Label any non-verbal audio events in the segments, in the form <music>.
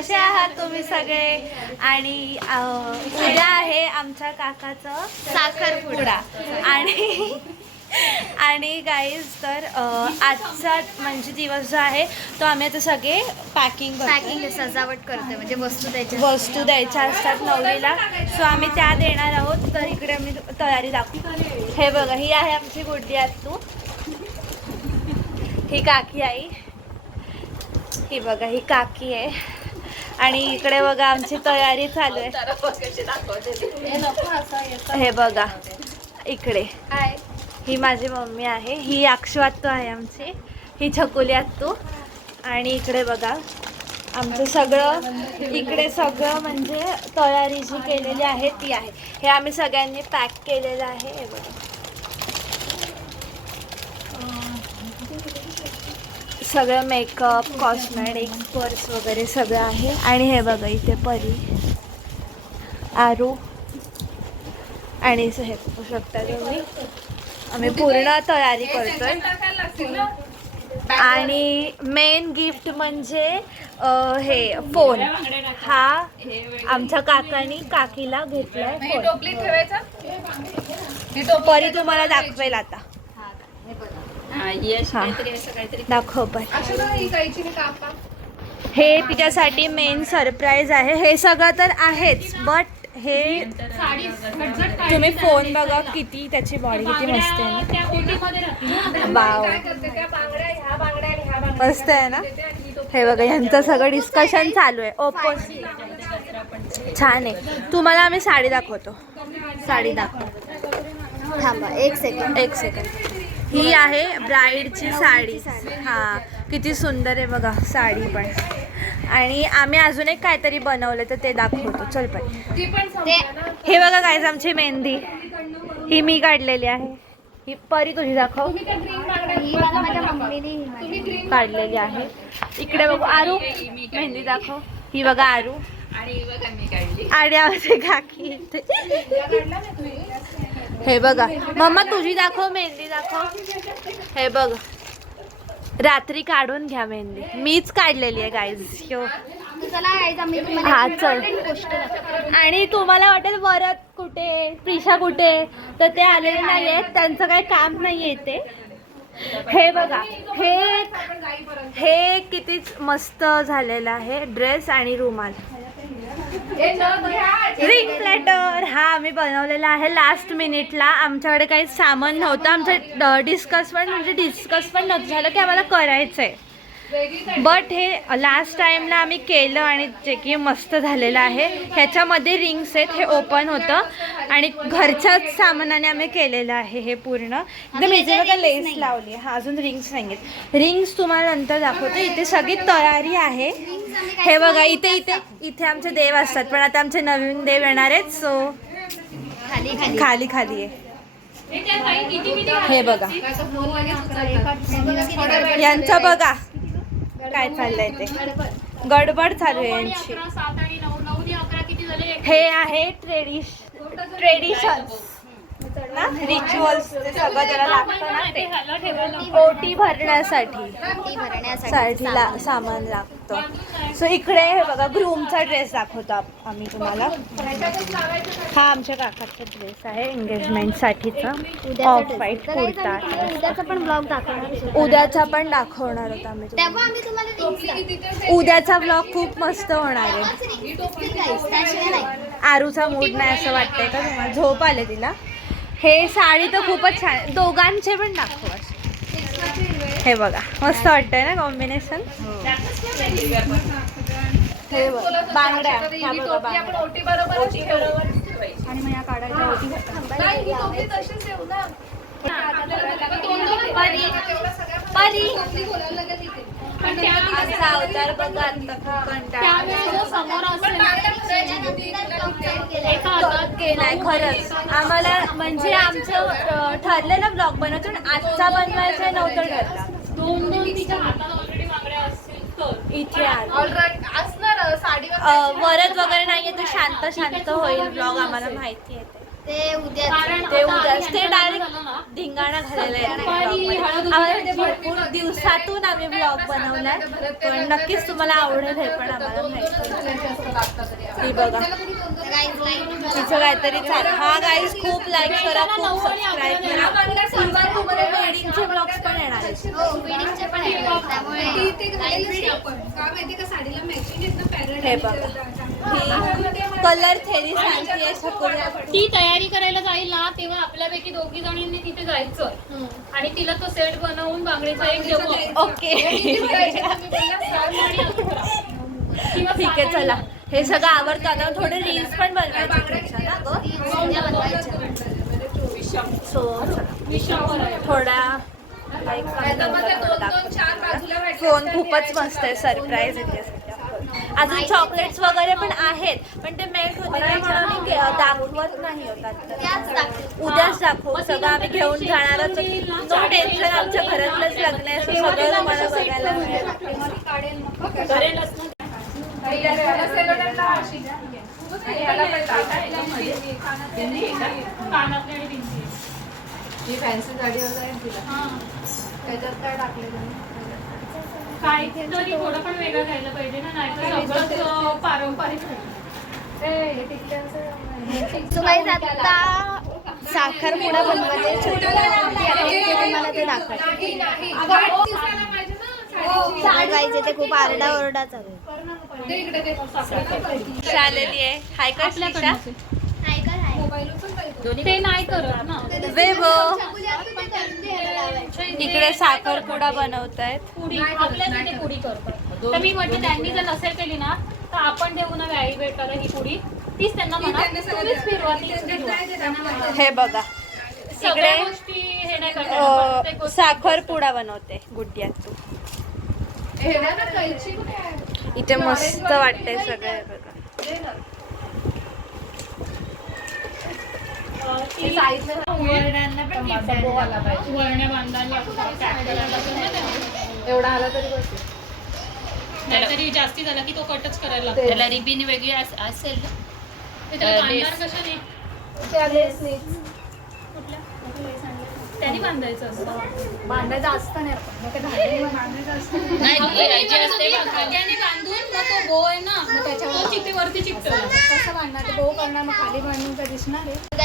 कसे आहात तुम्ही सगळे? आणि उद्या आहे आमच्या काकाचं साखरपुडा. आणि आणि गाईज तर आजचा म्हणजे दिवस जो आहे तो आम्ही आता सगळे पॅकिंग पॅकिंग सजावट करते म्हणजे वस्तू त्याच्या वस्तू द्यायच्या असतात नवरीला. सो आम्ही त्या देणार आहोत. तर इकडे आम्ही तयारी दाखवू. हे बघा ही आहे आमची गुड्डी आत्तू. ही काकी आई. ही बघा ही काकी आहे. आणि इकडे बघा आमची तयारी चालू आहे. हे बघा इकडे. ही माझी मम्मी आहे. ही अक्षू आत्तू आहे आमची. ही छकुली आत्तू. आणि इकडे बघा आमचं सगळं इकडे सगळं म्हणजे तयारी जी केलेली आहे ती आहे. हे आम्ही सगळ्यांनी पॅक केलेलं आहे. हे बघा. सगळं मेकअप कॉस्मॅटिक्स पर्स वगैरे सगळं आहे. आणि हे बघा इथे परी आरू आणि हे बघू शकता तुम्ही. आम्ही पूर्ण तयारी करतोय. आणि मेन गिफ्ट म्हणजे हे फोन हा आमच्या काकानी काकीला घेतलाय फोन परी तुम्हाला दाखवेल आता. दाखव पण हे तिच्यासाठी मेन सरप्राईज आहे. हे सगळं तर आहेच बट हे तुम्ही फोन बघा किती त्याची बॉडी किती मस्त आहे. ना वाव. मस्त आहे ना? हे बघा यांचं सगळं डिस्कशन चालू आहे. ओप्पो छान आहे. तुम्हाला आम्ही साडी दाखवतो. साडी दाखव. थांबा एक सेकंड एक सेकंड ही आहे ब्राईडची साडी. हा किती सुंदर आहे बघा साडी पण. आणि आम्ही अजून एक काहीतरी बनवलं तर ते दाखवतो. चल पण. हे बघा काय आमची मेहंदी. ही मी काढलेली आहे. ही परी तुझी दाखव. काढलेली आहे. इकडे बघू आरू मेहंदी दाखव. ही बघा आरू. आणि आमचे काकी. हे बघा. मम्मा तुझी दाखव मेहंदी दाखव. हे बघ. रात्री काढून घ्या मेहंदी. मीच काढलेली आहे गाईज तुम्हाला हा, चल. आणि तुम्हाला वाटेल वरत कुठे प्रिशा कुठे? तर ते आलेले नाही आहेत त्यांचं काही काम नाही आहे ते हे बघा. हे हे किती मस्त झालेलं आहे ड्रेस आणि रुमाल. Ring platter. हा आम्ही बनवलेला आहे लास्ट मिनिटला आमच्याकडे काही सामान नव्हतं. आमचं डिस्कस पण म्हणजे डिस्कस पण नव्हतं झालं की आम्हाला करायचं आहे बट हे लास्ट टाइमला आम्ही केलं आणि जे की मस्त झालेलं आहे. ह्याच्यामध्ये रिंग्स आहेत हे ओपन होतं. आणि घरच्याच सामानाने आम्ही केलेलं आहे हे पूर्ण. एकदम इथे बघा लेस लावली आहे. हा अजून रिंग्स नाही आहेत रिंग्स तुम्हाला नंतर दाखवतो. इथे सगळी तयारी आहे. हे बघा इथे इथे इथे आमचे देव असतात पण आता आमचे नवीन देव येणार आहेत सो खाली खाली. खाली खाली आहे. हे बघा. यांचं बघा. काय चाललंय ते? गडबड चालू आहे यांची. हे आहे ट्रेडिश ना रिच्युअल्स ते सगळं त्याला लागतं ना ते. ओटी भरण्यासाठी. ती भरण्यासाठी साठी ला सामान लागतं. सो इकडे हे बघा ग्रूमचा ड्रेस दाखवतो आप- आम्ही तुम्हाला. हा आमच्या काकाचा ड्रेस आहे एंगेजमेंटसाठीचा ऑफ व्हाईट कुर्ता. उद्याचा पण ब्लॉग दाखवणार आहे. उद्याचा पण दाखवणार होता आम्ही तुम्हाला. तेव्हा आम्ही तुम्हाला rings दाखवू. उद्याचा ब्लॉग खूप मस्त होणार आहे. तेव्हाच rings दिसतील guys, त्याशिवाय नाही. आरूचा मूड नाही असं वाटतंय का तुम्हाला? झोप आले तिला? हे साडी तर खूपच छान. दोघांचे पण दाखव असे. हे बघा मस्त वाटतंय ना कॉम्बिनेशन हे बघ बांगड्या. ह्या बघा बांगड्या. आणि मग या काढायच्या होती अवतार बघा आता खूप कंटाळा केलाय खरंच. आम्हाला म्हणजे आमचं अं, ठरलेलं ब्लॉग बनवतो पण आजचा बनवायचा नव्हतं ठरला इथे आलो. अं, वरद वगैरे नाहीये तर शांत शांत होईल ब्लॉग आम्हाला माहिती आहे ते. ते उद्या ते उद्याच ते डायरेक्ट धिंगाणा घालायला ते भरपूर दिवसातून आम्ही ब्लॉग बनवलाय पण नक्कीच तुम्हाला आवडेल हे पण आम्हाला माहिती ही बघा तिचं काहीतरी चाल हा गाईज खूप लाईक करा खूप सबस्क्राईब करा वेडिंगचे ब्लॉग्स पण येणार आहेत हो हे बघा ही कलर थेरी सांगते ती तयारी करायला जाईल ना तेव्हा आपल्यापैकी दोघी जणींनी तिथे जायचं. आणि तिला तो सेट बनवून बांगडीचा एक आपण. ओके. <laughs> ठीक आहे चला. हे सगळं आवडतं. थोडे रील्स पण बनवायचे सो आहे. थोडा. फोन खूपच मस्त आहे. सरप्राईज इथे. अजून चॉकलेट्स वगैरे पण आहेत. पण ते मेल्ट होते म्हणून मी दाखवत नाही होतात उद्याच दाखवू. सगळं आम्ही घेऊन जाणारच नो? टेन्शन आमच्या घरातलंच लग्न आहे सगळं तुम्हाला बघायला मिळेल. करेलच ना. कानातले आणि बिंदी. हा. काहीतरी थोडं पण वेगळं खायला पाहिजे ना नाही तर पारंपरिक. सो आता बनवते. तुम्हाला ते इथे खूप आरडा ओरडा चालू आहे. आलेली आहे. हाय का श्रीषा? ते नाही करत ना. वेबो इकडे साखरपुडा बनवतायत. पुडी आपल्या तिथे पुडी करतात. तर मी म्हटलं त्यांनी जर नसेल केली ना तर आपण देऊ ना व्याळी भेटायला ही पुडी तीच त्यांना म्हणा तुम्हीच फिरवा तीच फिरवा. हे बघा. सगळ्या इकडे गोष्टी हे नाही करणार प्रत्येक अ, गोष्ट- साखरपुडा बनवते गुड्डियात. तू इथे मस्त वाटते सगळे हे बघा. अं, ती वळण्या बांधायला लागतात, pack करायला लागतात ना त्या. नाहीतरी जास्ती झाला की तो कटच करायला लागतो. त्याला रिबीन वेगळी अस- असेल ना? ते त्याला बांधणार कशाने? त्यांनी बांधायचं असतं. नाही ही याची असते बघ. धाग्याने बांधून मग तो बो आहे ना तो चिपी वरती चिकटवला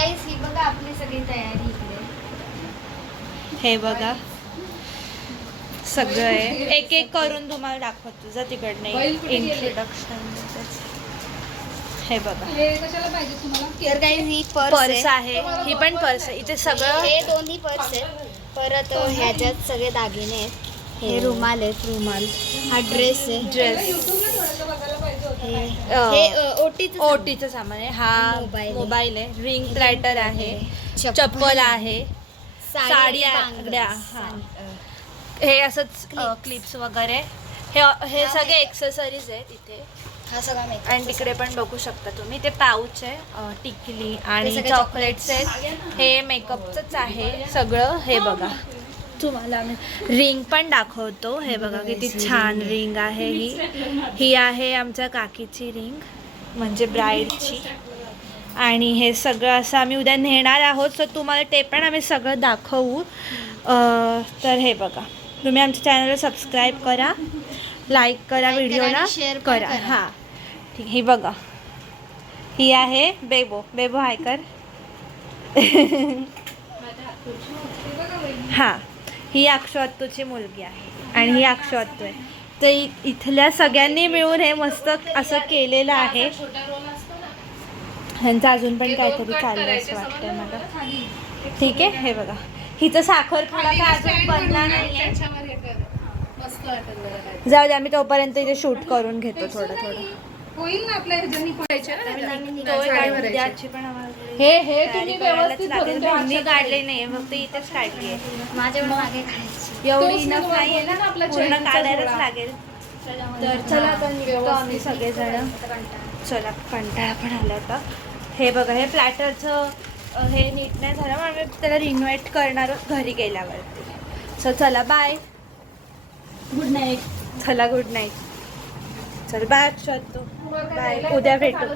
गाईज ही बघा आपली सगळी तयारी इकडे. हे बघा. सगळं आहे. एक एक करून तुम्हाला दाखवत तुझं तिकडनं इंट्रोडक्शन हे बघा. तर ही पर्स पर्स आहे. ही पण पर्स आहे. इथे सगळं हे दोन्ही पर्स आहेत परत ह्याच्यात सगळे दागिने आहेत. हे रुमाल आहेत रुमाल. हा ड्रेस आहे. ड्रेस हे ओटीच ओटीचं सामान आहे. हा मोबाईल आहे. मोबाईल आहे. रिंग लायटर आहे. चप्पल चप्पल आहे. साडी आहे, बांगड्या. बांगड्या, हा. हे असंच क्लिप्स वगैरे. हे हे सगळे एक्सेसरीज आहेत इथे. हा सगळा मेकअप आणि तिकडे पण बघू शकता तुम्ही. ते पाऊच आहे अ, टिकली आणि सगळे चॉकलेट्स आहेत. हे मेकअपचंच आहे. सगळं हे बघा. तुम्हाला रिंग पण दाखवतो. हे बघा किती छान रिंग आहे ही. ही आहे आमच्या काकीची रिंग. म्हणजे ब्राईडची. आणि हे सगळं असं आम्ही उद्या नेणार आहोत तर तुम्हाला ते पण आम्ही सगळं दाखवू. तर हे बघा तुम्ही आमच्या चॅनलला सबस्क्राईब करा लाईक करा व्हिडिओला पण करा. हां. ठीक ही बघा. ही आहे बेबो. बेबो हाय कर. <laughs> हां. ही अक्षवत्तूची मुलगी आहे. आणि ही अक्षवत्तू आहे. तर इथल्या सगळ्यांनी मिळून हे मस्त असं केलेलं आहे. ह्यांचं अजून पण काहीतरी चाललंय असं वाटतंय मला. ठीक आहे हे बघा. हिचं साखरपुडा काय अजून बनला नाहीये. जाऊ दे आम्ही तोपर्यंत इथे शूट करून घेतो थोडं थोडं. उद्याची पण. आम्हाला हे हे तयारी तुम्ही व्यवस्थित. करून ठेवा. काढली नाही फक्त इथेच काढली आहे. माझ्या मागे काढायची एवढी इनफ होती ना ना आपल्या पूर्ण चेहऱ्याचा काढायलाच. लागेल. तर चला आम्ही सगळेजण. चला कंटाळा पण आला होता. हे बघा हे प्लॅटरचं हे नीट नाही झालं मग आम्ही त्याला रिनोव्हेट करणार घरी गेल्यावरती. सो चला बाय गुड नाईट चला गुड नाईट चल बाय शोधतो बाय उद्या भेटू.